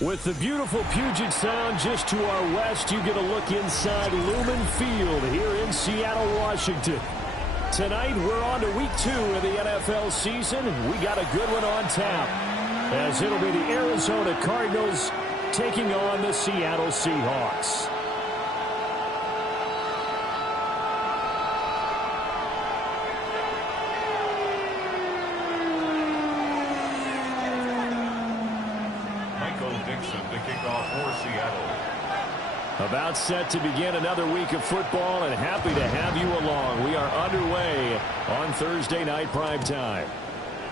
With the beautiful Puget Sound just to our west, you get a look inside Lumen Field here in Seattle, Washington. Tonight, we're on to week 2 of the NFL season, and we got a good one on tap, as it'll be the Arizona Cardinals taking on the Seattle Seahawks. The kickoff for Seattle. About set to begin another week of football, and happy to have you along. We are underway on Thursday night prime time.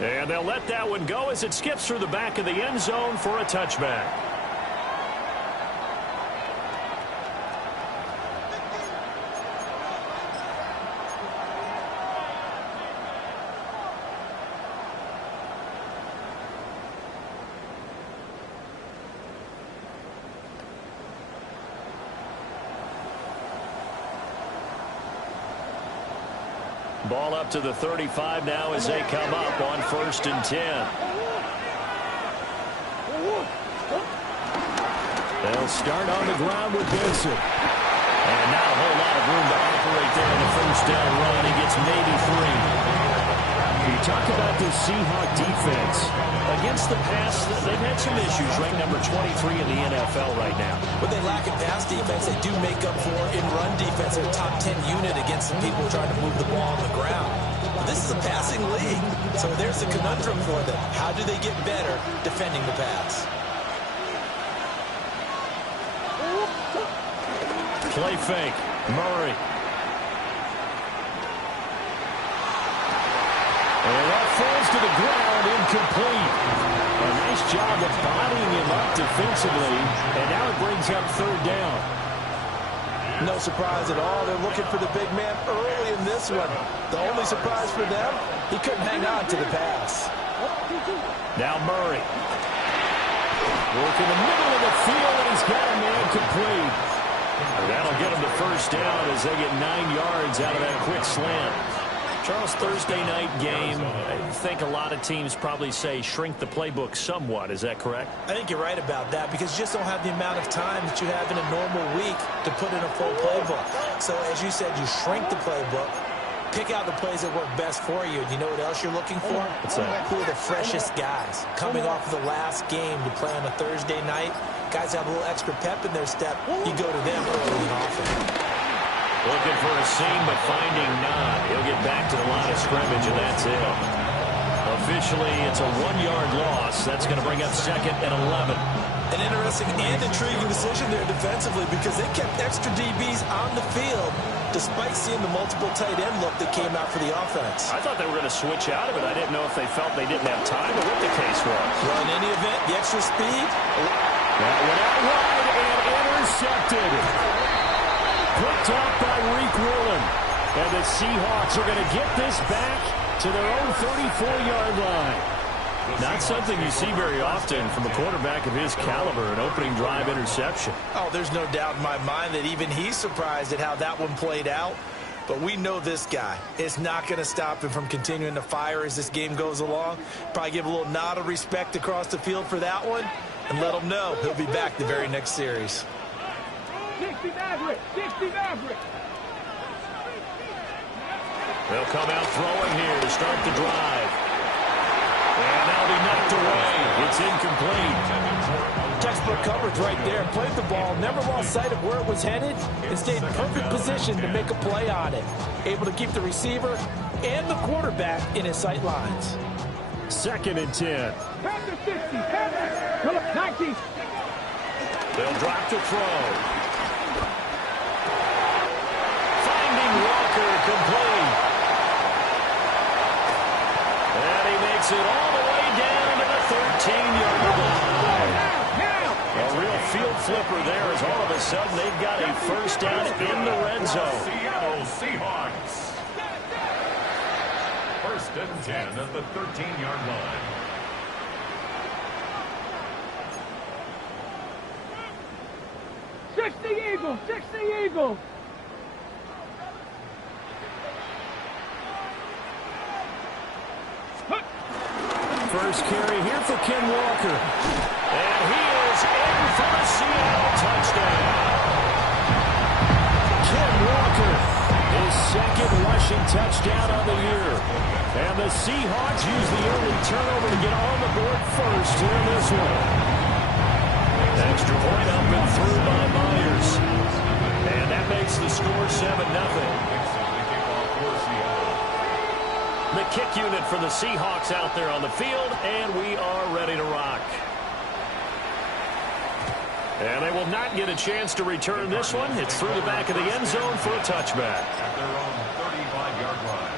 And they'll let that one go as it skips through the back of the end zone for a touchback. Ball up to the 35 now as they come up on 1st and 10. They'll start on the ground with Benson. And not a whole lot of room to operate there in the first down run. He gets maybe 3. You talk about the Seahawk defense. Against the pass, they've had some issues. Ranked number 23 in the NFL right now. But they lack in pass defense. They do make up for in run defense. They're a top 10 unit against the people trying to move the ball on the ground. But this is a passing league. So there's a conundrum for them. How do they get better defending the pass? Play fake. Murray. And that falls to the ground, incomplete. A nice job of bodying him up defensively, and now it brings up 3rd down. No surprise at all. They're looking for the big man early in this one. The only surprise for them, he couldn't hang on to the pass. Now Murray. Work in the middle of the field, and he's got a man complete. That'll get him the 1st down as they get 9 yards out of that quick slant. Charles, Thursday night game, I think a lot of teams probably say shrink the playbook somewhat. Is that correct? I think you're right about that because you just don't have the amount of time that you have in a normal week to put in a full playbook. So, as you said, you shrink the playbook, pick out the plays that work best for you. And you know what else you're looking for? What's that? Who are the freshest guys? Coming off of the last game to play on a Thursday night, guys have a little extra pep in their step. You go to them early and often. Looking for a seam, but finding none. He'll get back to the line of scrimmage, and that's it. Officially, it's a 1-yard loss. That's going to bring up 2nd and 11. An interesting and intriguing decision there defensively because they kept extra DBs on the field despite seeing the multiple tight end look that came out for the offense. I thought they were going to switch out of it. I didn't know if they felt they didn't have time or what the case was. Well, in any event, the extra speed. That went out wide and intercepted. Picked off by Reek Woolen. And the Seahawks are going to get this back to their own 34-yard line. Not something you see very often from a quarterback of his caliber, an opening drive interception. Oh, there's no doubt in my mind that even he's surprised at how that one played out. But we know this guy is not going to stop him from continuing to fire as this game goes along. Probably give a little nod of respect across the field for that one and let him know he'll be back the very next series. 60 Maverick! 60 Maverick! They'll come out throwing here to start the drive. And that'll be knocked away. It's incomplete. Textbook coverage right there. Played the ball, never lost sight of where it was headed, and stayed in perfect position to make a play on it. Able to keep the receiver and the quarterback in his sight lines. 2nd and 10. Panther 60! Panther 90! They'll drop to throw. Walker complete. And he makes it all the way down to the 13-yard line. A real field flipper there as all of a sudden they've got a 1st down in the red zone. Seattle Seahawks. 1st and 10 at the 13-yard line. Six the Eagle! 60 Eagle! First carry here for Ken Walker. And he is rushing touchdown on the year. And the Seahawks use the early turnover to get on the board first here in this one. Extra point up and through by Myers. And that makes the score 7-0. The kick unit for the Seahawks out there on the field, and we are ready to rock. And they will not get a chance to return this one. It's through the back of the end zone for a touchback. At their own 35-yard line.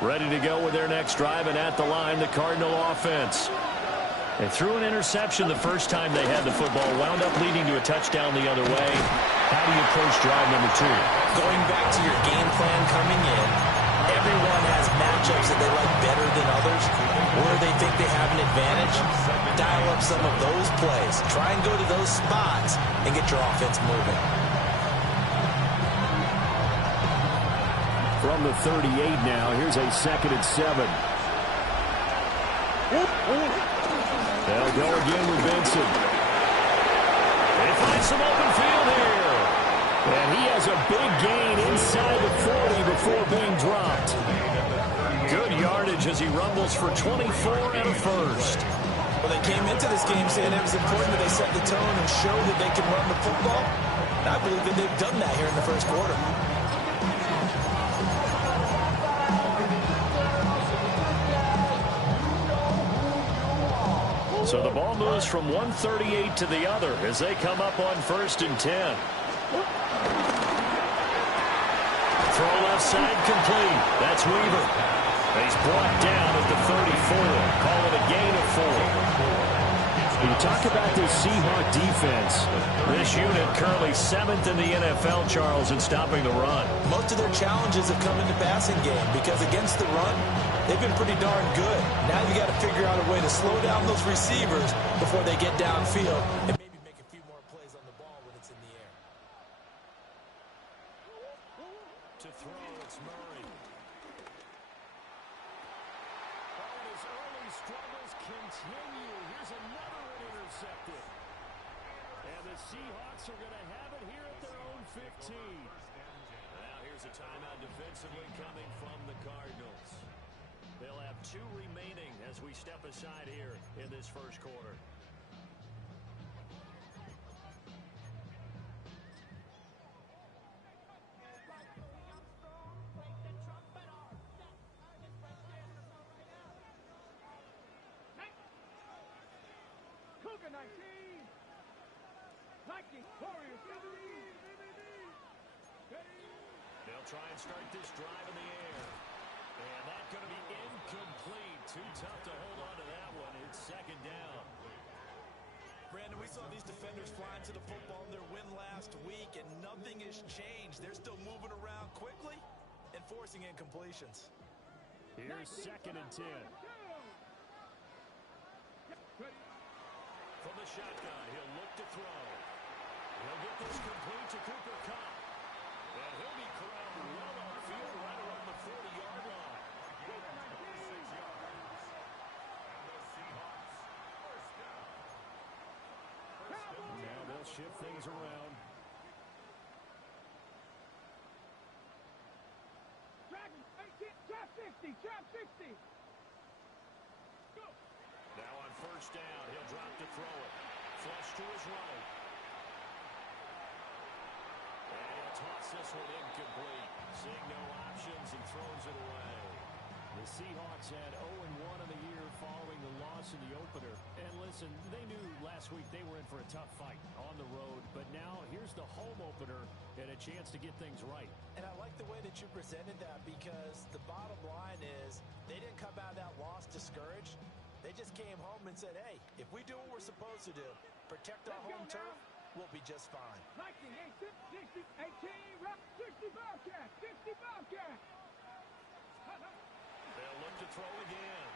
Ready to go with their next drive, and at the line, the Cardinal offense. They threw an interception the first time they had the football, wound up leading to a touchdown the other way. How do you approach drive number 2? Going back to your game plan coming in, everyone has matchups that they like better than others, where they think they have an advantage. Dial up some of those plays. Try and go to those spots and get your offense moving. From the 38 now, here's a 2nd and 7. They'll go again with Benson. They find some open field here. And he has a big gain inside the 40 before being dropped. Good yardage as he rumbles for 24 and a first. Well, they came into this game saying it was important that they set the tone and show that they can run the football. And I believe that they've done that here in the first quarter. So the ball moves from 138 to the other as they come up on 1st and 10. Throw left side complete. That's Weaver. He's brought down at the 34. Call it a gain of 4. When you talk about this Seahawk defense, this unit currently 7th in the NFL, Charles, in stopping the run. Most of their challenges have come in the passing game because against the run, they've been pretty darn good. Now you got to figure out a way to slow down those receivers before they get downfield and maybe make a few more plays on the ball when it's in the air. To throw, it's Murray. And his early struggles continue. Here's another one intercepted. And the Seahawks are going to have it here at their own 15. Now here's a timeout defensively coming from the Cardinals. They'll have 2 remaining as we step aside here in this first quarter. Cougar 19. Nike Warriors. They'll try and start this drive in the air. And that's going to be incomplete. Too tough to hold on to that one. It's 2nd down. Brandon, we saw these defenders flying to the football in their win last week, and nothing has changed. They're still moving around quickly and forcing incompletions. Here's 2nd and 10. From the shotgun, he'll look to throw. He'll get this complete to Cooper Kupp. And he'll be crowned well on field right around the 40-yard line. Now they'll shift things around. Dragon 18. Trap 60. Trap 60. Go. Now on 1st down, he'll drop to throw it. Flush to his right. And he'll toss this one incomplete. Seeing no options and throws it away. The Seahawks had 0-1 in the year following the loss in the opener. And listen, they knew last week they were in for a tough fight on the road. But now here's the home opener and a chance to get things right. And I like the way that you presented that because the bottom line is they didn't come out of that loss discouraged. They just came home and said, hey, if we do what we're supposed to do, protect our home turf, we'll be just fine. 19, 18, 18, 60 Bobcat, 60 Bobcat. They'll look to throw again.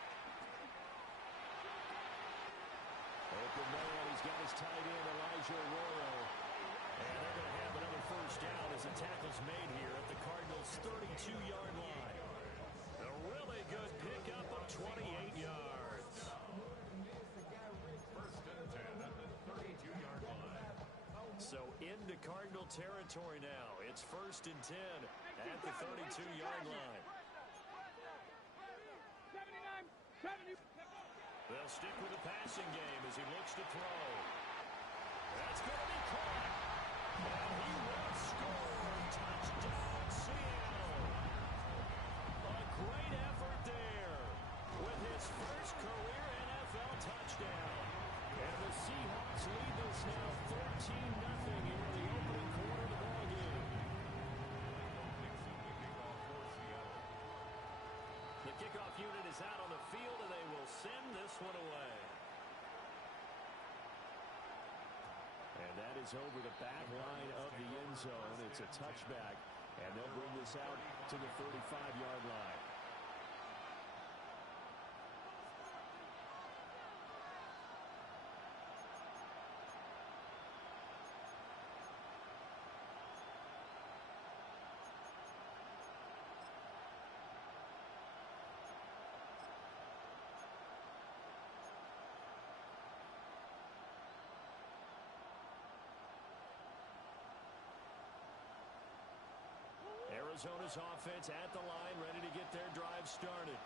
Open man, he's got his tight end, Elijah Arroyo. And they're going to have another 1st down as the tackle's made here at the Cardinals' 32-yard line. A really good pickup of 28 yards. First and 10 at the 32-yard line. So into Cardinal territory now. It's first and 10 at the 32-yard line. 79, 70. They'll stick with the passing game as he looks to throw. That's going to be caught. And he will score. Touchdown, Seattle. A great effort there with his first career NFL touchdown. And the Seahawks lead this now 13-0 here in the opening quarter of the ballgame. The kickoff unit is out on the field, and they will send this one away. And that is over the back line of the end zone. It's a touchback, and they'll bring this out to the 35-yard line. Arizona's offense at the line, ready to get their drive started.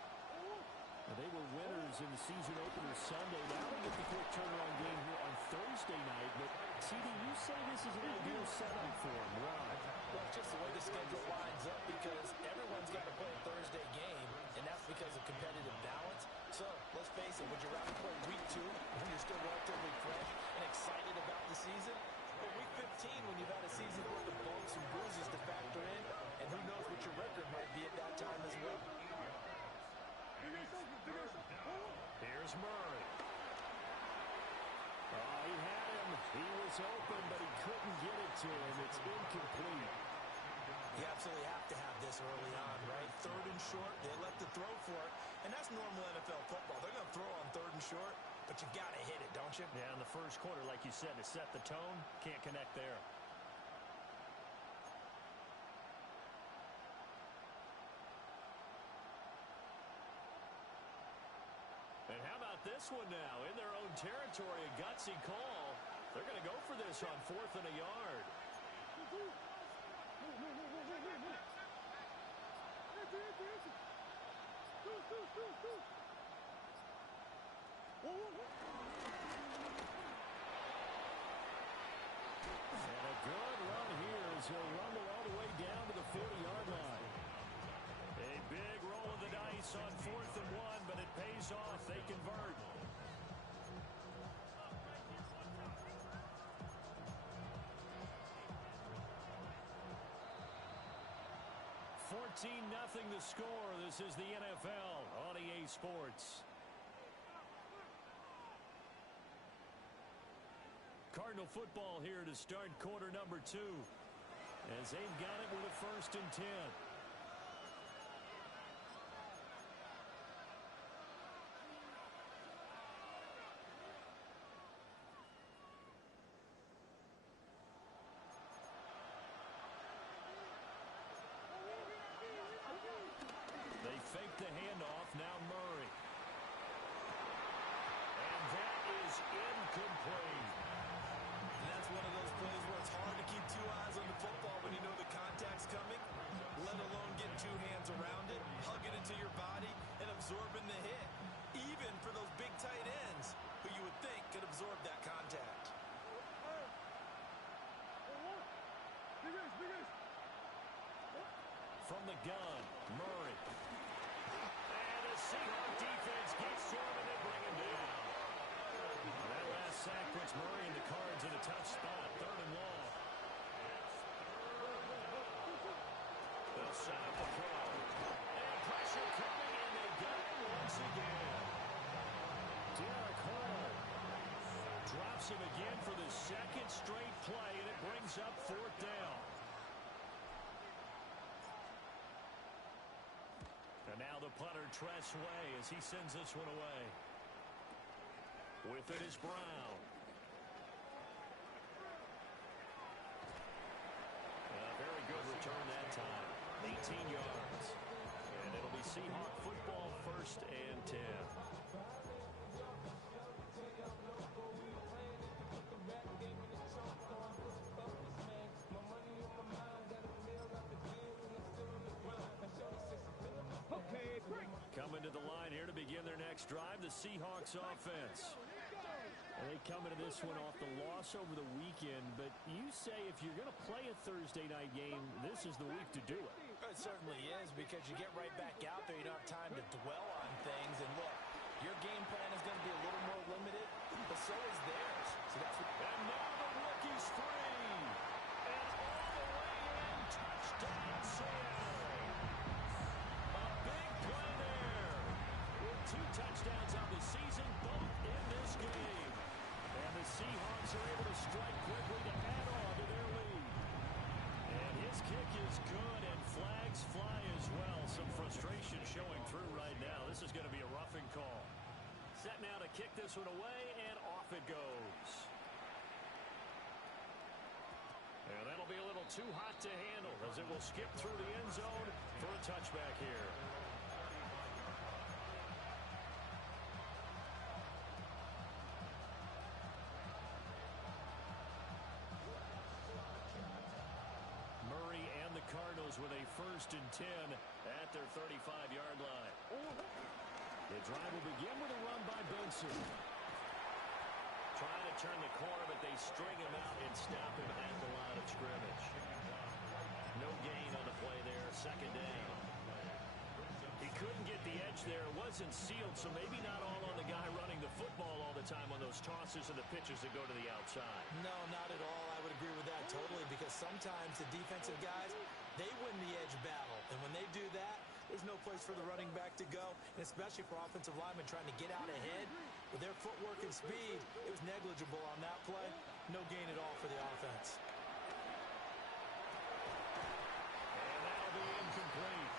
Now, they were winners in the season opener Sunday. Now they get the quick turnaround game here on Thursday night. But, CD, you say this is an ideal setup for them. Why? Well, it's just the way the schedule lines up because everyone's got to play a Thursday game, and that's because of competitive balance. So, let's face it, would you rather play week 2 when you're still relatively fresh and excited about the season? Or week 15 when you've had a season worth of bumps and bruises to factor in, and who knows what your record might be at that time as well. Here's Murray. Oh, he had him. He was open, but he couldn't get it to him. It's incomplete. You absolutely have to have this early on, right? Third and short, they elect to throw for it, and that's normal NFL football. They're going to throw on third and short, but you got to hit it, don't you? Yeah, in the first quarter, like you said, to set the tone, can't connect there. And how about this one now? In their own territory, a gutsy call. They're going to go for this on 4th and a yard. And a good run here as he'll rumble all the way down to the 40-yard line. A big roll of the dice on 4th and 1, but it pays off. They convert. $14-0 the score. This is the NFL on EA Sports. Cardinal football here to start quarter number 2 as they've got it with a 1st and 10. They fake the handoff. Now Murray. And that is incomplete. And that's one of those plays where it's hard to keep 2 eyes on the football when you know the contact's coming, let alone get 2 hands around it, hug it into your body, and absorbing the hit, even for those big tight ends who you would think could absorb that contact. From the gun, Murray. And the Seahawks defense gets to him and they bring him down. That last sack puts Murray and the Cards in a tough spot, 3rd and long. They'll set up the throw. And pressure coming, and they got him once again. Derek Hall drops him again for the 2nd straight play, and it brings up 4th down. And now the punter, Tress Way, as he sends this one away. With it is Brown. A very 18 yards. And it'll be Seahawk football, 1st and 10. Okay, break. Coming to the line here to begin their next drive, the Seahawks offense. And they come into this one off the loss over the weekend, but you say if you're going to play a Thursday night game, this is the week to do it. It certainly is, because you get right back out there. You don't have time to dwell on things. And look, your game plan is going to be a little more limited, but so is theirs. So that's what. And now the rookie's free. And all the way in, touchdown Seattle. A big play there. With 2 touchdowns on the season, both in this game. And the Seahawks are able to strike quickly to add on to their lead. And his kick is good, and flags fly as well. Some frustration showing through right now. This is going to be a roughing call. Set now to kick this one away, and off it goes. And that'll be a little too hot to handle, as it will skip through the end zone for a touchback here. Murray and the Cardinals with a 1st and 10 at their 35-yard line. The drive will begin with a run by Benson. Trying to turn the corner, but they string him out and stop him at the line of scrimmage. No gain on the play there, 2nd down. He couldn't get the edge there. It wasn't sealed, so maybe not all on the guy running the football all the time on those tosses and the pitches that go to the outside. No, not at all. I would agree with that totally, because sometimes the defensive guys, they win the edge battle. And when they do that, there's no place for the running back to go, and especially for offensive linemen trying to get out ahead. With their footwork and speed, it was negligible on that play. No gain at all for the offense. And that'll be incomplete.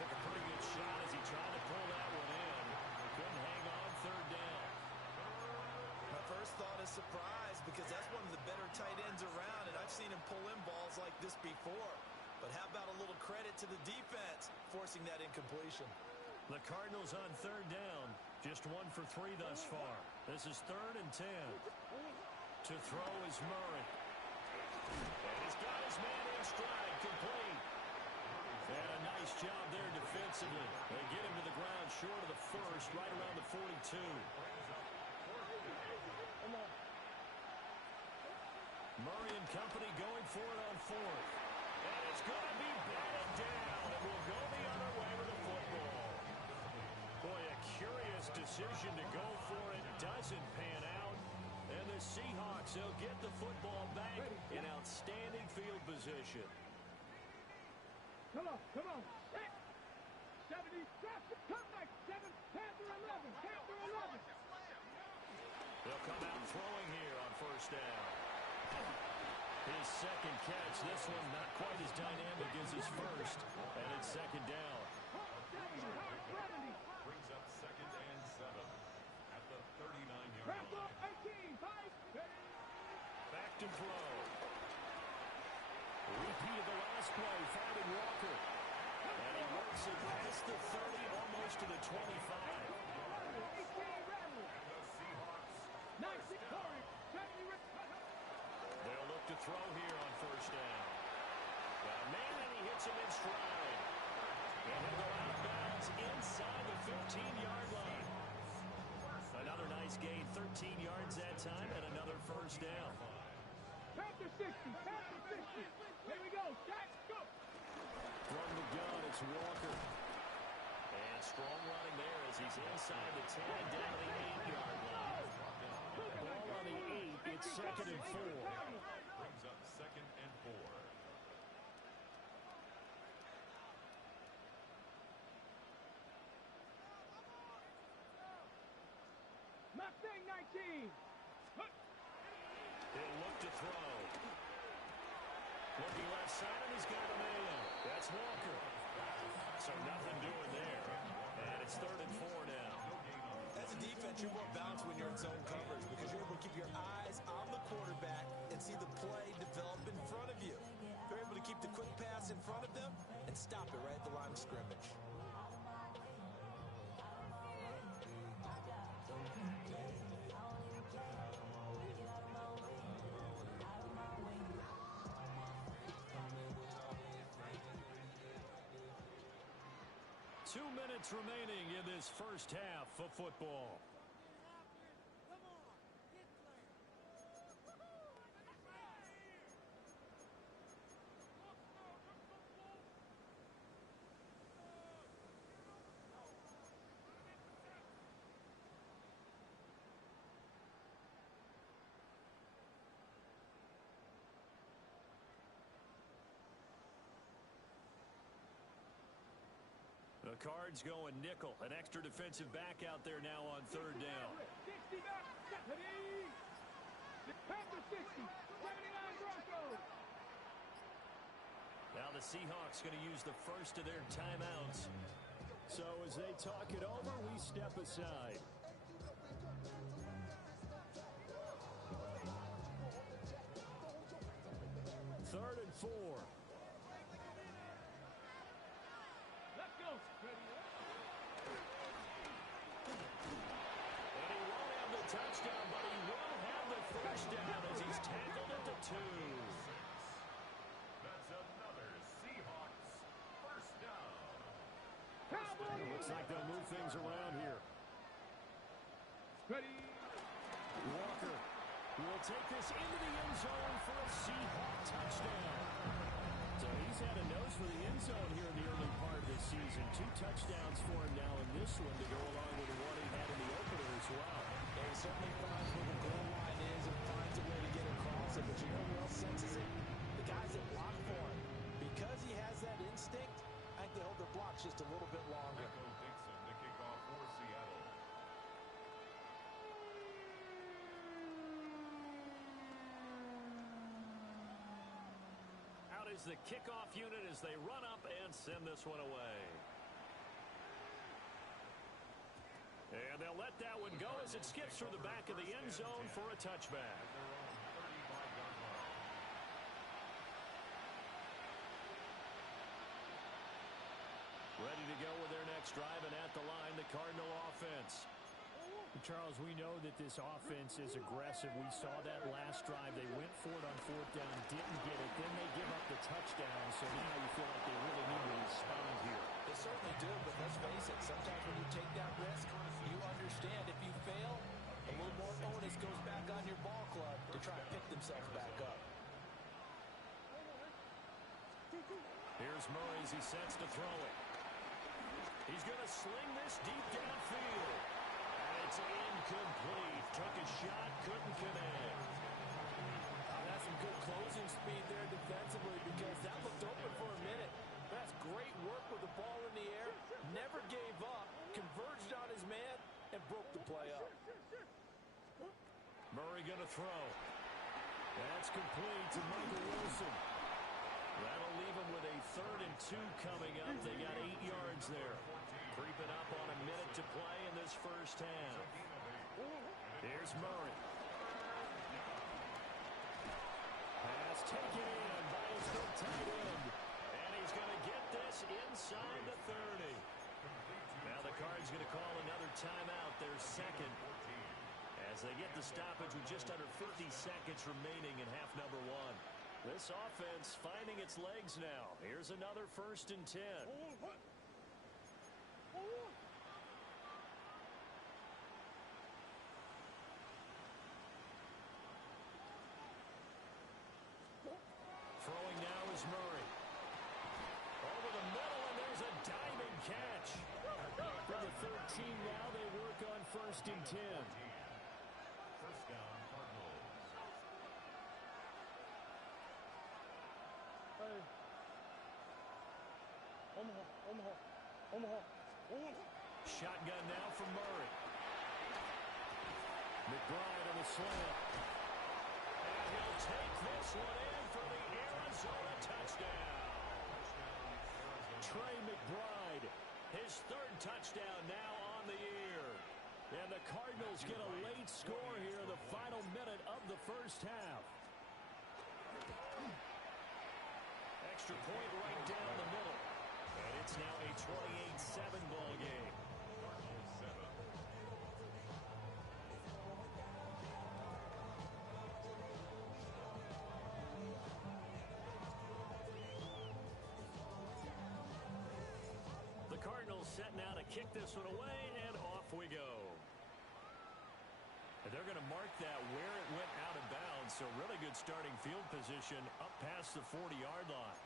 Took a pretty good shot as he tried to pull that one in. Couldn't hang on, 3rd down. My first thought is surprise, because that's one of the better tight ends around, and I've seen him pull in balls like this before. But how about a little credit to the defense forcing that incompletion? The Cardinals on 3rd down. Just 1 for 3 thus far. This is 3rd and 10. To throw is Murray. And he's got his man in stride, complete. And a nice job there defensively. They get him to the ground short of the 1st, right around the 42. Murray and company going for it on 4th. And it's going to be batted down. It will go the other way with the football. Boy, a curious decision to go for it. Doesn't pan out. And the Seahawks, they'll get the football back in outstanding field position. Come on, come on. 70, come back, 7, Panther 11, Panther 11. They'll come out throwing here on 1st down. His 2nd catch. This one not quite as dynamic as his 1st. And it's 2nd down. Brings up 2nd and 7 at the 39-yard line. 18, 5. Back to throw. Repeat of the last play, finding Walker. And he works it past the 30, almost to the 25. The Seahawks. They'll look to throw here on 1st down. Got a man, and he hits him in stride. And he'll go out of bounds inside the 15-yard line. Another nice gain, 13 yards that time, and another 1st down. Panther 60, Panther 60. Here we go, Jack, go. From the gun, it's Walker. And strong running there as he's inside the 10, down to the 8-yard line. Ball on the 8, it's 2nd and 4. Brings up 2nd and 4. Mustang 19. He'll look to throw. Looking left side, and he's got a man. That's Walker. So nothing doing there. And it's 3rd and 4 now. As a defense, you're more balanced when you're in zone coverage, because you're able to keep your eyes on the quarterback and see the play develop in front of you. You're able to keep the quick pass in front of them and stop it line of scrimmage. Two minutes remaining in this first half of football. The Cards going nickel. An extra defensive back out there now on third down. 60 back, 70. Panther 60, 79 Broncos. Now the Seahawks going to use the first of their timeouts. So as they talk it over, we step aside. Third and 4. Let's go. Ready up. And he won't have the touchdown, but he will have the first down as he's tackled at the 2. That's another Seahawks first down. It looks like they'll move things around here. Ready. Walker will take this into the end zone for a Seahawk touchdown. So he's had a nose for the end zone here in the early part of this season. 2 touchdowns for him now in this one to go along with the one he had in the opener as well. Yeah, he certainly finds where the goal line is and finds a way to get across it. But you know who else senses it? The guys that block for him. Because he has that instinct, I think they hold their blocks just a little bit longer. Echo Dixon to kick off for Seattle. Out is the kickoff unit as they run up and send this one away. And they'll let that one go as it skips through the back of the end zone for a touchback. Ready to go with their next drive, and at the line, the Cardinal offense. Charles, we know that this offense is aggressive. We saw that last drive. They went for it on fourth down, didn't get it. Then they give up the touchdown, so now you feel like they really need to respond here. They certainly do, but let's face it, sometimes when you take that risk, you understand if you fail, a little more onus goes back on your ball club to try and pick themselves back up. Here's Murray as he sets to throw it. He's going to sling this deep downfield. And it's incomplete. Took a shot, couldn't connect. That's some good closing speed there defensively because that looked open for a minute. That's great work with the ball in the air. Never gave up, converged on his man, and broke the play up. Murray going to throw. That's complete to Michael Wilson. That'll leave him with a 3rd and 2 coming up. They got 8 yards there. Creeping up on a minute to play in this first half. Here's Murray. Pass taken in by his good tight end. And he's going to get this inside the 30. Now the Cards going to call another timeout, their second, as they get the stoppage with just under 50 seconds remaining in half number 1. This offense finding its legs now. Here's another 1st and 10. Throwing now is Murray. Over the middle, and there's a diving catch. For the 13 now, they work on 1st and 10. First down, Cardinals. Hey. Omaha. Shotgun now from Murray. McBride on the slant. And he'll take this one in for the Arizona touchdown. Trey McBride, his 3rd touchdown now on the year. And the Cardinals get a late score here in the final minute of the first half. Extra point right down the middle. And it's now a kick this one away, and off we go. And they're going to mark that where it went out of bounds, so really good starting field position up past the 40-yard line.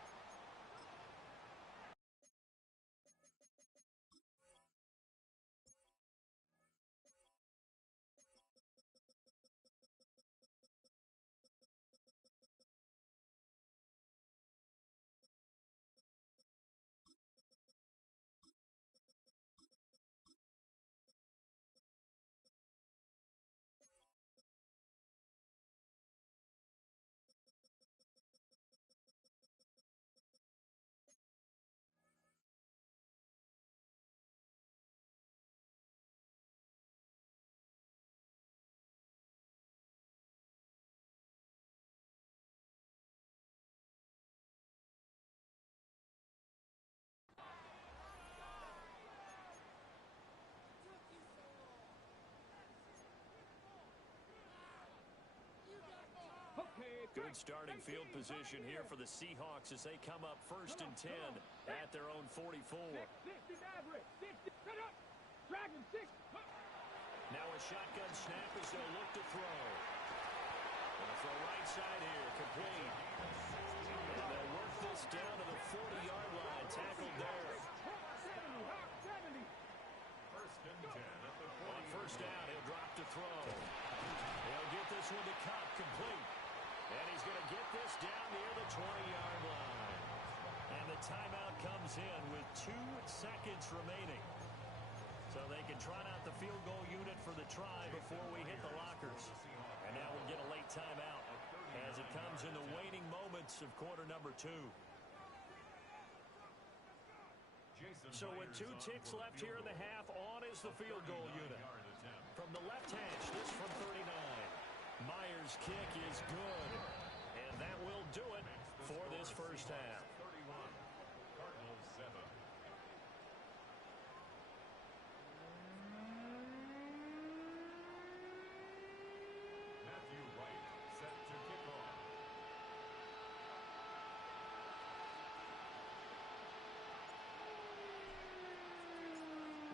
Good starting field position here for the Seahawks as they come up 1st and 10 at their own 44. Now a shotgun snap as they'll look to throw. Gonna throw right side here, complete. And they'll work this down to the 40-yard line, tackled there. First and 10 at the 40. On first down, he'll drop to throw. He'll get this one to Cup, complete. And he's going to get this down near the 20-yard line. And the timeout comes in with 2 seconds remaining. So they can trot out the field goal unit for the try before we hit the lockers. And now we'll get a late timeout as it comes in the waning moments of quarter number 2. So with 2 ticks left here in the half, on is the field goal unit. From the left hash, this from 39. Myers' kick is good, and that will do it for this first half. 31, Cardinals 7. Matthew Wright set to kick off.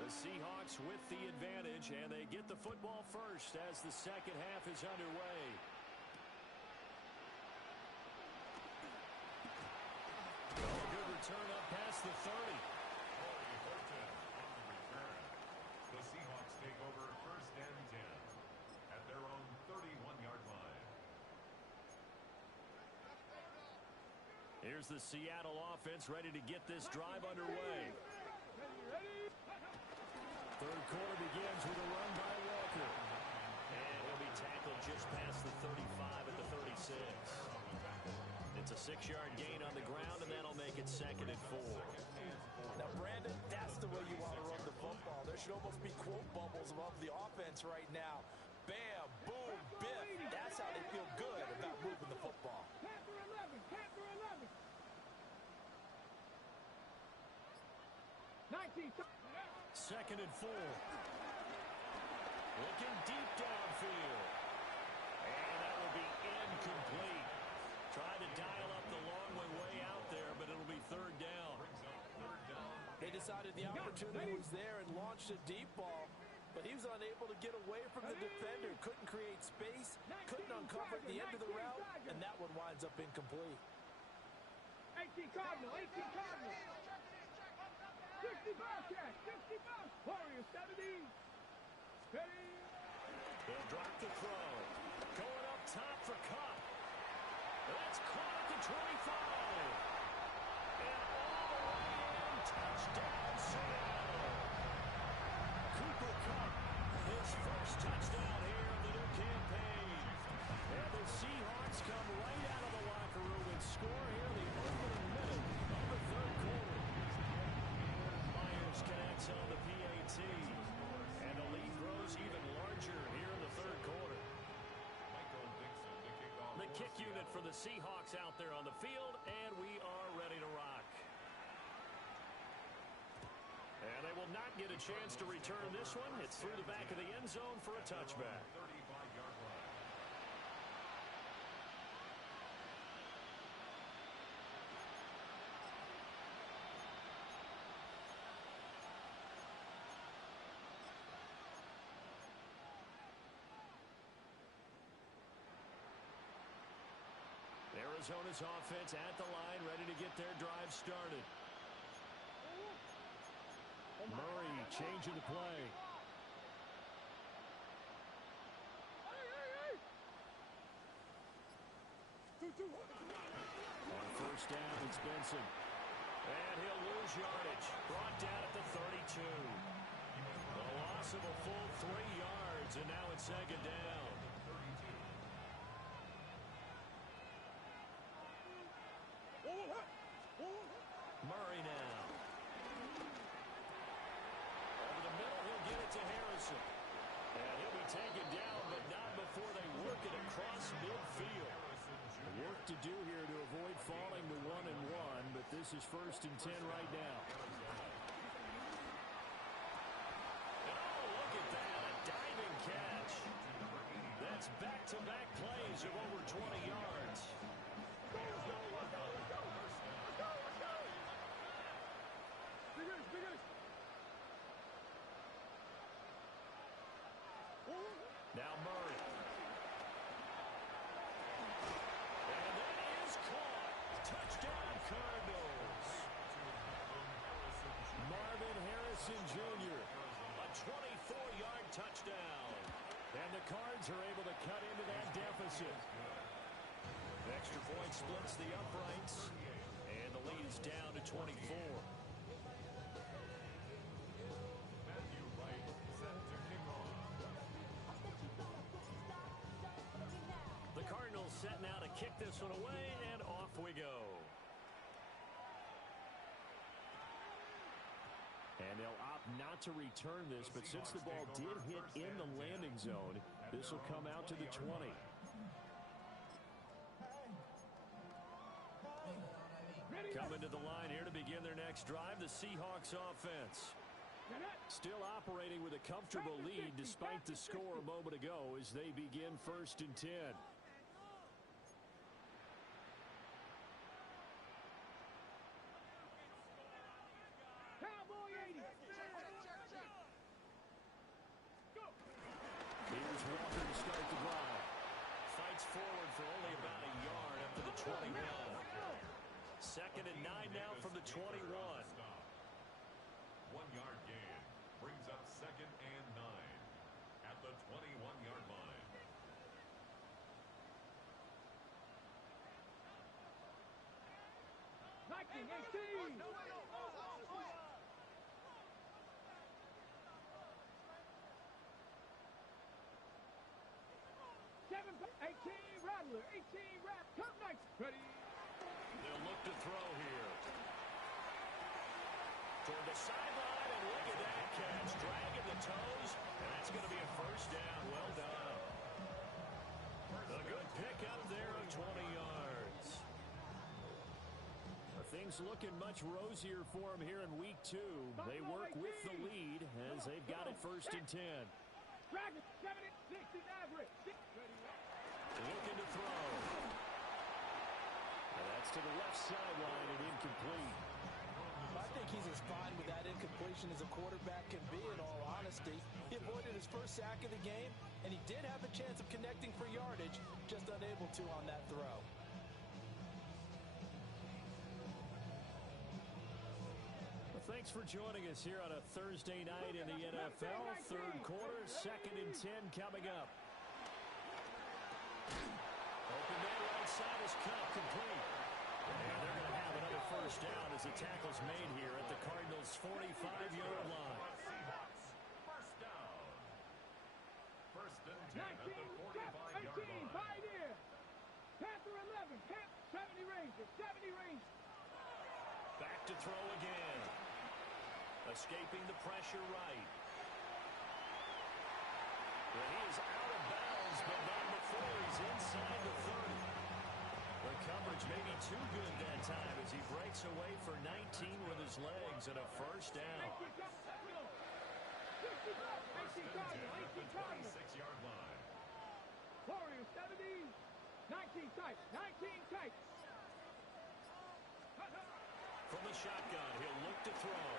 The Seahawks with the advantage, and they get the football first as the second half is underway. Oh, good return up past the 30. Corey Horton on the return. The Seahawks take over 1st and 10 at their own 31-yard line. Here's the Seattle offense ready to get this drive underway. Third quarter begins with a run by Walker. And he'll be tackled just past the 35 at the 36. It's a 6-yard gain on the ground, and that'll make it 2nd and 4. Now, Brandon, that's the way you want to run the football. There should almost be quote bubbles above the offense right now. Bam, boom, biff. That's how they feel good about moving the football. Panther 11, Panther 11. 19. 2nd and 4. Looking deep downfield. And that will be incomplete. Tried to dial up the long way out there, but it'll be 3rd down. They decided the opportunity was there and launched a deep ball, but he was unable to get away from the defender. Couldn't create space, couldn't uncover the end of the route, and that one winds up incomplete. 18 Cardinal, 18 Cardinal. 60 Bobcat, 60 Bob. Warriors 70. Ready. They'll drop the throw. Going up top for Cup. That's caught at the 25. And all the way in. Touchdown, Seattle. Cooper Cup, his first touchdown here of the new campaign. And the Seahawks come right out of the locker room and score here in the opening minute of the 3rd quarter. Myers connects on the PAT. And the lead grows even larger here in the 3rd quarter. Michael Dixon to kick off. The kick unit for the Seahawks out there on the field, and we are ready to rock. And they will not get a chance to return this one. It's through the back of the end zone for a touchback. 35-yard line. Arizona's offense at the line, ready to get their drive started. Murray changing the play. On first down, it's Benson. And he'll lose yardage. Brought down at the 32. A loss of a full 3 yards, and now it's second down. Murray now. Over the middle, he'll get it to Harrison. And he'll be taken down, but not before they work it across midfield. Work to do here to avoid falling to 1-1, but this is 1st and 10 right now. And oh, look at that, a diving catch. That's back-to-back plays of over 20 yards. Now Murray. And that is caught. Touchdown, Cardinals. Marvin Harrison Jr. A 24-yard touchdown. And the Cards are able to cut into that deficit. Extra point splits the uprights. And the lead is down to 24. The Cardinals set now to kick this one away, and off we go. And they'll opt not to return this, but since the ball did hit in the landing zone, this will come out to the 20. Coming to the line here to begin their next drive, the Seahawks offense. Still operating with a comfortable lead despite the score a moment ago as they begin 1st and 10. Here's Walker to start the drive. Fights forward for only about a yard up to the 21. 2nd and 9 now from the 21. 1-yard gain brings up 2nd and 9 at the 21-yard line. Rattler, 18, Rapp, come next, ready. They'll look to throw here. Toward the sideline, and look at that catch. Dragging the toes, and that's going to be a 1st down. Well done. A good pickup there of 20 yards. Things looking much rosier for them here in week 2. They work with the lead as they've got it 1st and 10. Dragon, 70, 60, average. Looking to throw. And that's to the left sideline and incomplete. I think he's as fine with that incompletion as a quarterback can be, in all honesty. He avoided his first sack of the game, and he did have a chance of connecting for yardage, just unable to on that throw. Thanks for joining us here on a Thursday night in the NFL. 3rd quarter, 2nd and 10 coming up. Open man right side is cut, complete. And they're going to have another 1st down as the tackle's made here at the Cardinals' 45-yard line. First down. 1st and 10 at the 45-yard line. Pioneer. Panther 11, 70 Rangers, 70 Rangers. Back to throw again. Escaping the pressure right. Well, he is out of bounds, but not before he's inside the 30. The coverage may be too good that time as he breaks away for 19 with his legs and a 1st down. 26-yard line. Warriors 70, 19 tight, 19 tight. From the shotgun, he'll look to throw.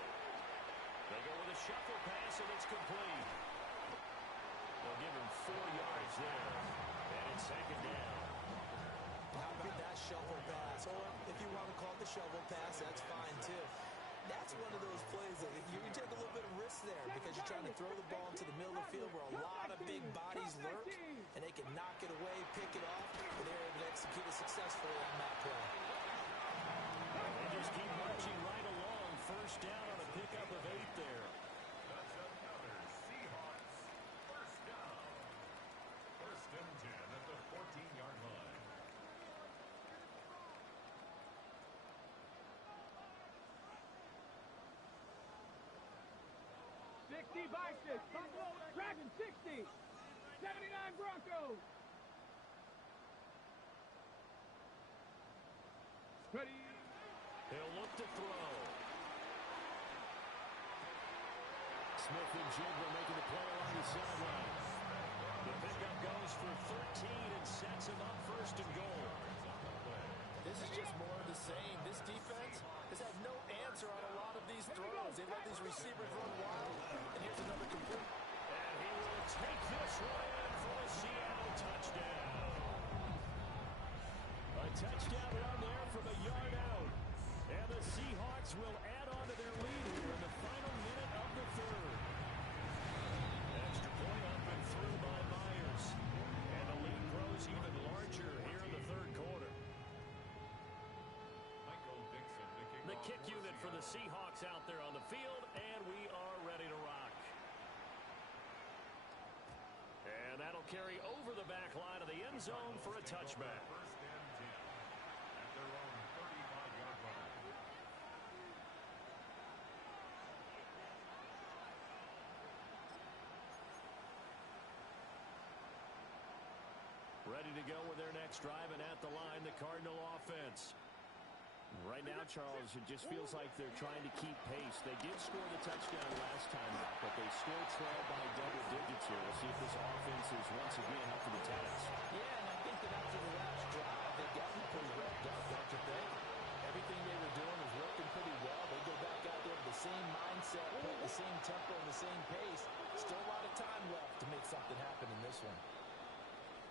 They go with a shuffle pass, and it's complete. They'll give him 4 yards there, and it's 2nd down. How could that shuffle shovel pass, that's fine too. That's one of those plays that you take a little bit of risk there because you're trying to throw the ball into the middle of the field where a lot of big bodies lurk, and they can knock it away, pick it off, and they're able to execute it successfully on that play. They just keep marching right along. First down on a pickup of 8 there. That's another Seahawks first down. First and 10 at the 14-yard line. by 6. Buffalo Dragons 60. 79 Broncos. Ready. He'll look to throw. Smith and Jigba making the play along the sideline. The pickup goes for 13 and sets him up first and goal. This is just more of the same. This defense has had no answer on a lot of these throws. They let these receivers run wild. And here's another complete. And he will take this one in for a Seattle touchdown. A touchdown run there from a yard out. And the Seahawks will add on to their lead here in the final minute of the third. Extra point up and through by Myers. And the lead grows even larger here in the third quarter. The kick unit for the Seahawks out there on the field, and we are ready to rock. And that'll carry over the back line of the end zone for a touchback. First and 10 at their own 35-yard line. Ready to go with their next drive, and at the line, the Cardinal offense. Right now, Charles, it just feels like they're trying to keep pace. They did score the touchdown last time, but they still trail by double digits here. We'll see if this offense is once again up to the task. Yeah, and I think that after the last drive, they've gotten pretty revved up, don't you think? Everything they were doing was working pretty well. They go back out there with the same mindset, the same tempo, and the same pace. Still a lot of time left to make something happen in this one.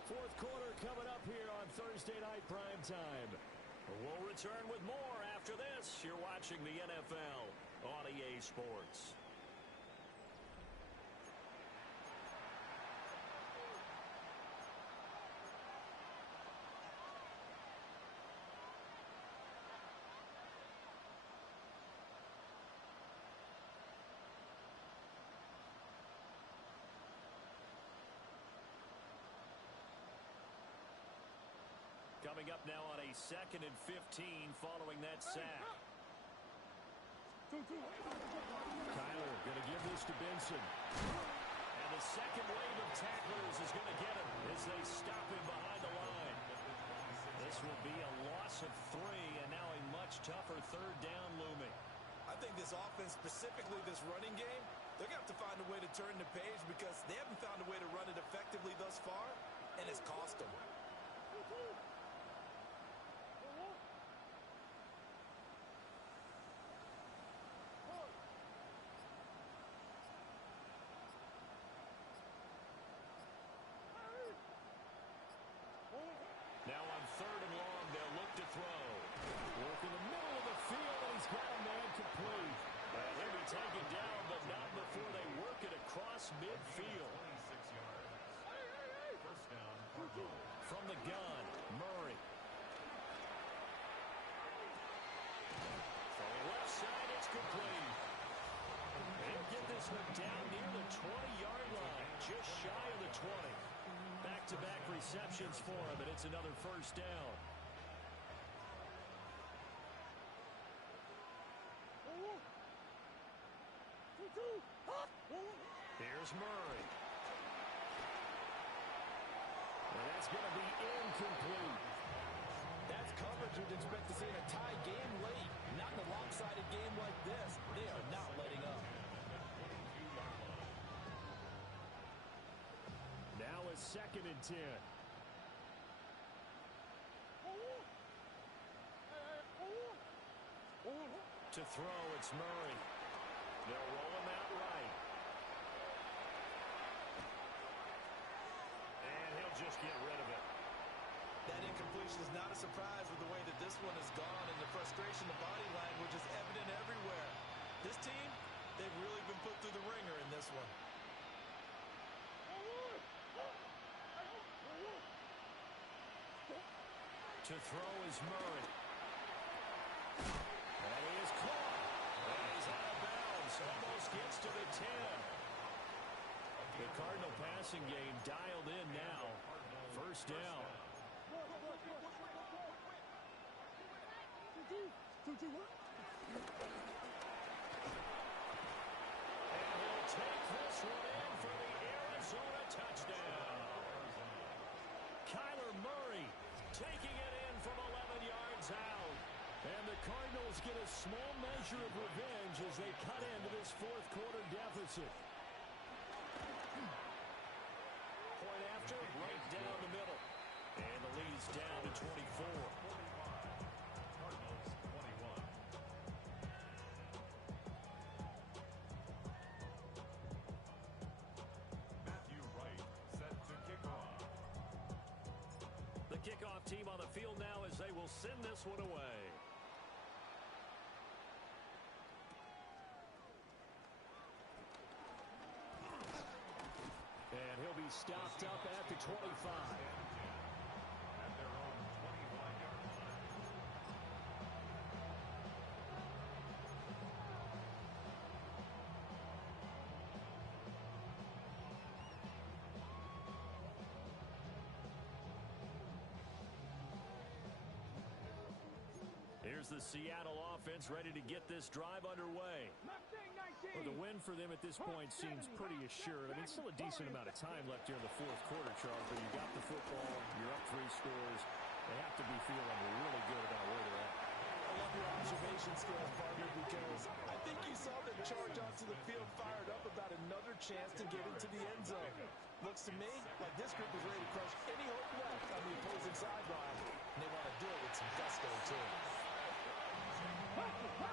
Fourth quarter coming up here on Thursday Night Prime Time. We'll return with more after this. You're watching the NFL on EA Sports. Coming up now on a 2nd and 15 following that sack. Kyler going to give this to Benson. And the second wave of tacklers is going to get him as they stop him behind the line. This will be a loss of 3 and now a much tougher third down looming. I think this offense, specifically this running game, they're going to have to find a way to turn the page because they haven't found a way to run it effectively thus far, and it's cost them. Now on 3rd and long, they'll look to throw. Work in the middle of the field, and he's got a man complete. And he'll be taken down, but not before they work it across midfield. 26 yards. First down. From the gun, Murray. From the left side, it's complete. They'll get this one down near the 20-yard line, just shy of the 20. Back-to-back receptions for him, and it's another first down. Here's Murray. And that's going to be incomplete. That's coverage you'd expect to see in a tie game late. Not in a lopsided game like this. They are not letting up. Now a 2nd and 10. To throw, it's Murray. They'll roll him out right. And he'll just get rid of it. That incompletion is not a surprise with the way that this one has gone and the frustration of To throw is Murray. And he is caught. And he's out of bounds. Almost gets to the 10. The Cardinal passing game dialed in now. First down. And he'll take this one in for the Arizona touchdown. Kyler Murray taking it in from 11 yards out. And the Cardinals get a small measure of revenge as they cut into this fourth quarter deficit. Point after, right down the middle. And the lead's down to 24. Cardinals 21. Matthew Wright set to kick off. The kickoff team on the field now as they will send this one away. And he'll be stopped up at the 25. At their own 25-yard line. Here's the Seattle offense ready to get this drive underway. Well, the win for them at this point seems pretty assured. I mean, still a decent amount of time left here in the fourth quarter, Charles, but you got the football, you're up 3 scores. They have to be feeling really good about where they're at. I love your observation skills, partner, because I think you saw them charge onto the field fired up about another chance to get into the end zone. Looks to me like this group is ready to crush any hope left on the opposing sideline, and they want to do it with some gusto, too.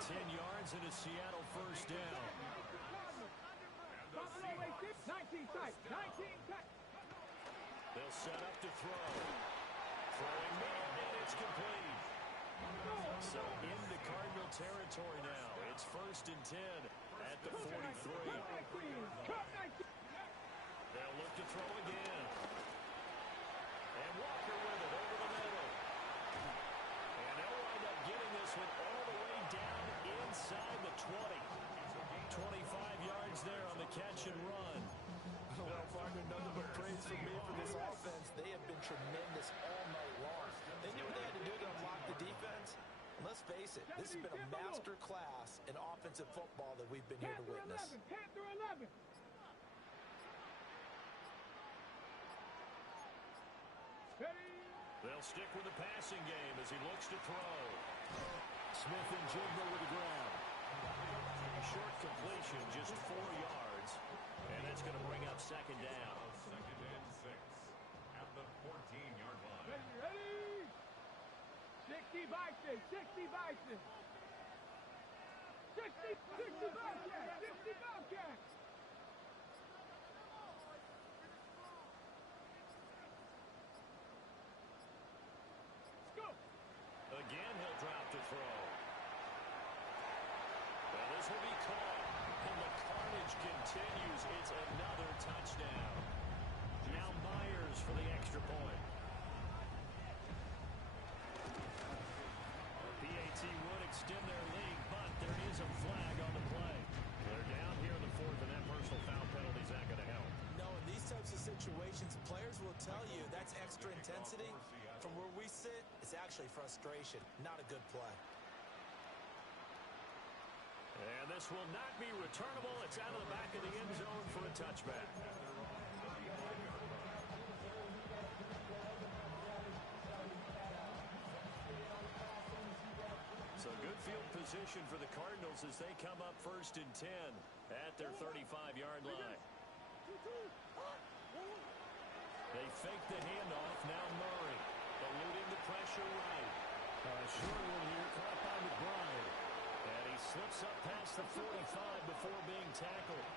10 yards and a Seattle first down. 19 tight. 19 tight. They'll set up to throw. Throwing man, and it's complete. So into Cardinal territory now. It's 1st and 10 at the 43. They'll look to throw again. And Walker with it over the middle. And they'll wind up getting this one all the way down inside the 20. 25 yards there on the catch and run. Well, partner, nothing but praise from me for this offense. They have been tremendous all night long. They knew what they had to do to unlock the defense. And let's face it, this has been a master class in offensive football that we've been here to witness. 10 through 11. They'll stick with the passing game as he looks to throw. Smith and Jigba with the grab. Short completion, just 4 yards. And that's going to bring up second down. 2nd and 6 at the 14-yard line. Ready? 60 Bison. 60 Bison. 60 Bobcats. 60 Bobcats. Go. Again, he'll drop to throw. Well, this will be caught. And the carnage continues. It's another touchdown. Now Myers for the extra point. PAT would extend their lead, but there is a flag on the play. They're down here in the 4th, and that personal foul penalty is not going to help. No, in these types of situations, players will tell you that's extra intensity. From where we sit, it's actually frustration, not a good play. And this will not be returnable. It's out of the back of the end zone for a touchback. So good field position for the Cardinals as they come up 1st and 10 at their 35-yard line. They fake the handoff. Now Murray eluding the pressure right. Short one here, caught by McBride. And he slips up past the 45 before being tackled.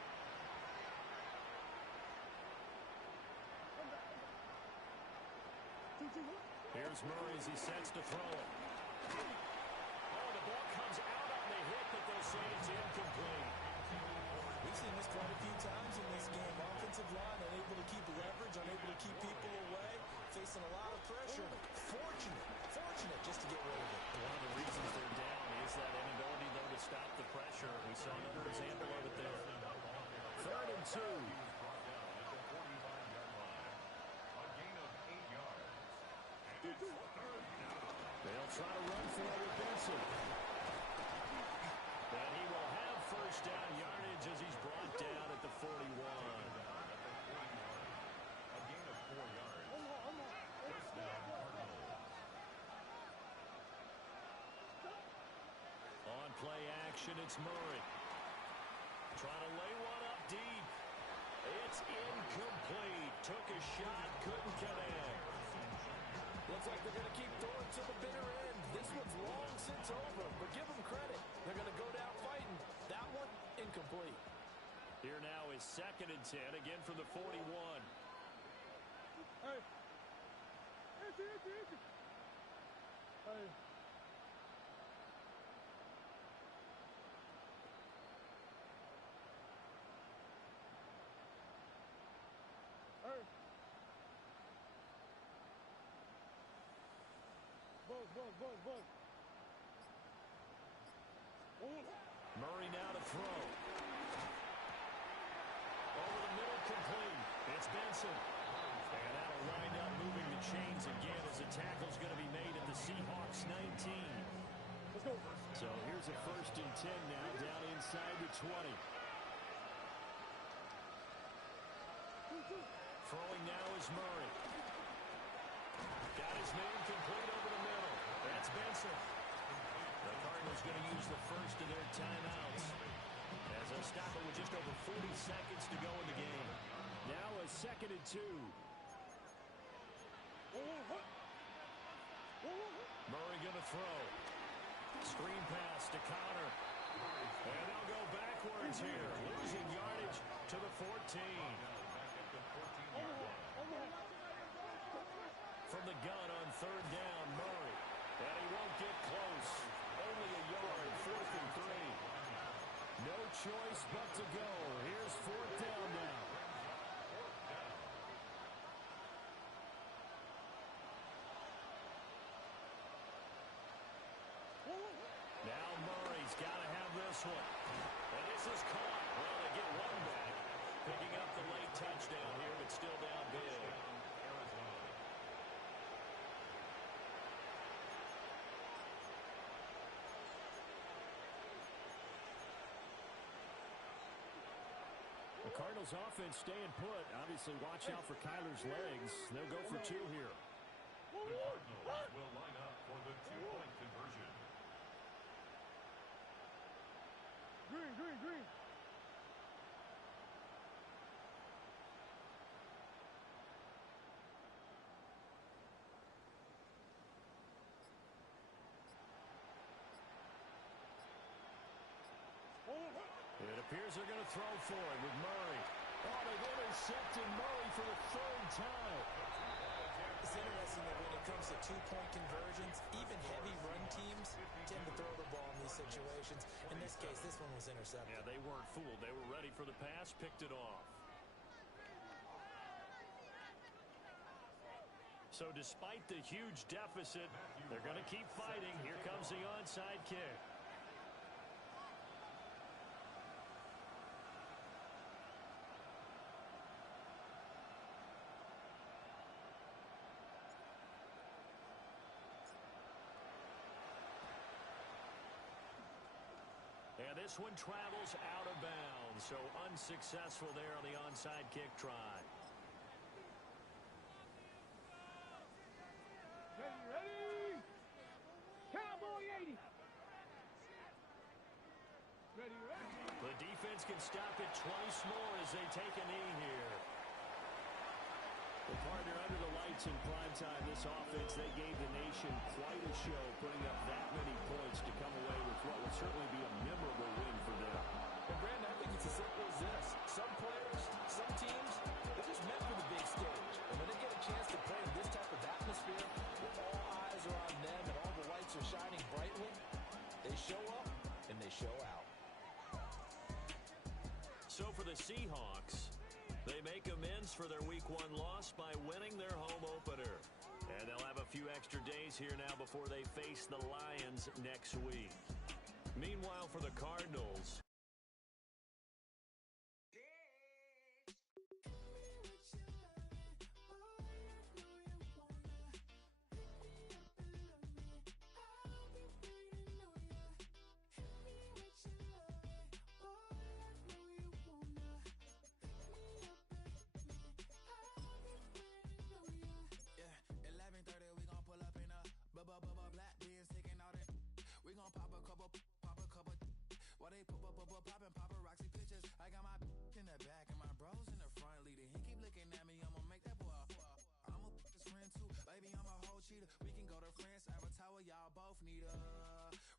Here's Murray as he sets to throw it. Oh, the ball comes out on the hit, but they'll say it's incomplete. We've seen this quite a few times in this game. Offensive line unable to keep leverage, unable to keep people away, facing a lot of pressure. Fortunate fortunate just to get rid of it. One of the reasons they're down is that inability, though, to stop the pressure. We saw another example of it there. 3rd and 2. They'll try to run for it with Benson. And he will have first down yardage as he's brought down at the 41. A gain of 4 yards. First down, Cardinals. On play action, it's Murray. Trying to lay one up deep. It's incomplete. Took a shot, couldn't connect. Looks like they're going to keep throwing to the bitter end. This one's long since over, but give them credit. They're going to go down fighting. That one, incomplete. Here now is 2nd and 10, again from the 41. Hey. Easy. Hey. Hey. Buzz. Murray now to throw. Over the middle, complete. It's Benson. And that'll wind up moving the chains again as the tackle's going to be made at the Seahawks 19. Let's go. So here's a 1st and 10 now, down inside the 20. Throwing now is Murray. Got his man complete over the middle. That's Benson. The Cardinals going to use the first of their timeouts as they'll stop it with just over 40 seconds to go in the game. Now a 2nd and 2. Murray going to throw. Screen pass to Connor. And they'll go backwards here, losing yardage to the 14. From the gun on 3rd down, Murray. And he won't get close. Only a yard, 4th and 3. No choice but to go. Here's 4th down now. Now Murray's got to have this one. And this is caught. Well, they get one back. Picking up the late touchdown here, but still down big. The Cardinals offense staying put. Obviously, watch out for Kyler's legs. They'll go for 2 here. The Cardinals will line up for the 2-point conversion. Green. It appears they're going to throw for it with Murray. Oh, they've intercepted Murray for the 3rd time. It's interesting that when it comes to 2-point conversions, even heavy run teams tend to throw the ball in these situations. In this case, this one was intercepted. Yeah, they weren't fooled. They were ready for the pass, picked it off. So despite the huge deficit, they're going to keep fighting. Here comes the onside kick. And this one travels out of bounds, so unsuccessful there on the onside kick try. Ready? Cowboy 80. Ready. The defense can stop it twice more as they take a knee here. Well, partner, under the lights in primetime, this offense, they gave the nation quite a show, putting up that many points to come away with what would certainly be a memorable win for them. Well, Brandon, I think it's as simple as this. Some players, some teams, they're just meant for the big stage. And when they get a chance to play in this type of atmosphere, where all eyes are on them and all the lights are shining brightly, they show up and they show out. So for the Seahawks, they make amends for their Week 1 loss by winning their home opener. And they'll have a few extra days here now before they face the Lions next week. Meanwhile, for the Cardinals, black beans taking all that. We gon' pop a couple. While they poppin' paparazzi pictures. I got my in the back and my bros in the front leading. He keep looking at me, I'ma make that boy. I'm a his friend too, baby. I'm a whole cheater. We can go to France, Avatar, y'all both need a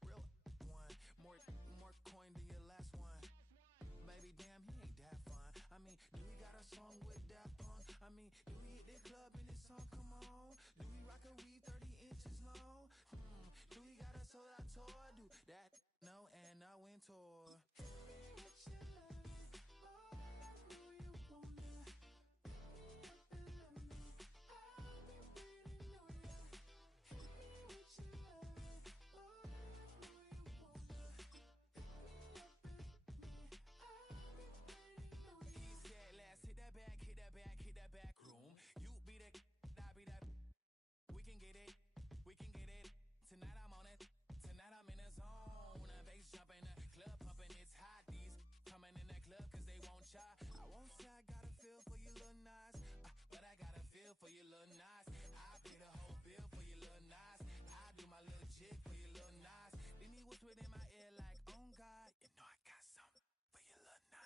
real one. More coin than your last one. Baby, damn, he ain't that fun. I mean, do we got a song with that punk? I mean, do we hit the club in this song? Come on. Do we rock a weed 30 inches long? Do we got a sold out tour? Do that? No, and I went tour. Hit that back room. You be the, I be that. We can get it. Tonight I'm on it. Tonight I'm in a zone. A bass jumping, a club pumping. It's hot. These coming in the club cause they won't try. I won't say I got a feel for your little nice, but I got a feel for your little nice. I pay the whole bill for your little nice. I do my little jig for your little nice. Then he whispered in my ear like, oh God, you know I got something for your little nice.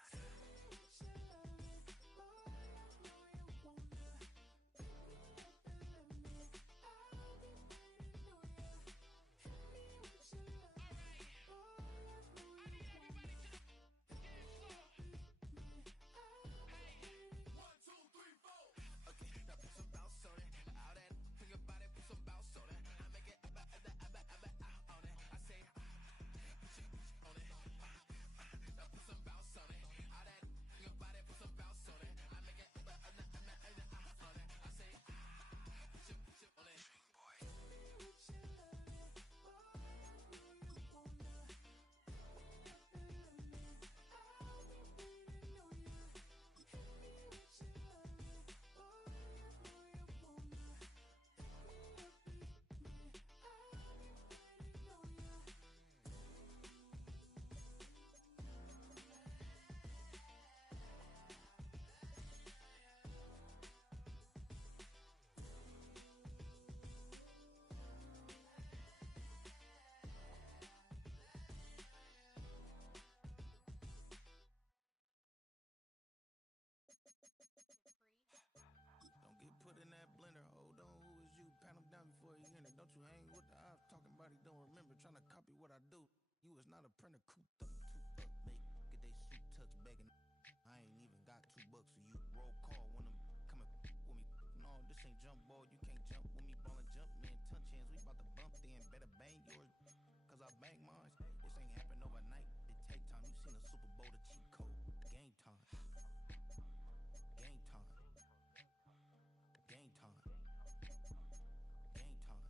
Don't get put in that blender. Hold on, who is you? Pat him down before you enter. Don't you hang with the ops talking about he don't remember. Trying to copy what I do. You is not a printer. Cooped up, tooped up, make get they suit tucks begging. I ain't even got $2 for you. Roll call when I'm coming with me. No, this ain't jump ball. You can't jump with me. Ballin' jump, man. Touch hands. We about to bump then. Better bang yours. Cause I bang mine. This ain't happen overnight. It take time. You seen a Super Bowl, the cheat code. Game time. Game time. Game time. Game time.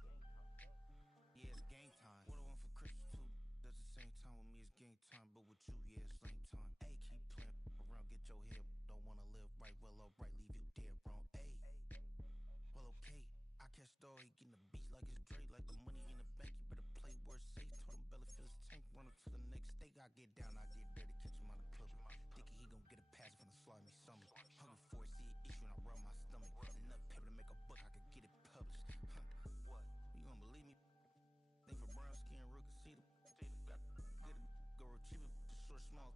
Yeah, it's game time. What I want for Christmas too. That's the same time with me, it's game time. But with you, yeah, it's same time. Hey, keep playing around, get your head. Don't wanna live right, well, alright, leave you dead wrong. Hey, well, okay. I catch the dog, he getting the beats like it's Dre, like the money in the bank. You better play where it's safe. Told him belly fill his tank, run up to the next state. I get down, I get dirty, catch him on the club. Thinking he gon' get a pass from the slimy summer. Hungry for it, see an issue and I rub my stomach. Enough paper to make a book, I could get it published. What? You gonna believe me? Think for brown skin, real can see the got good, go retrieve it, short, small.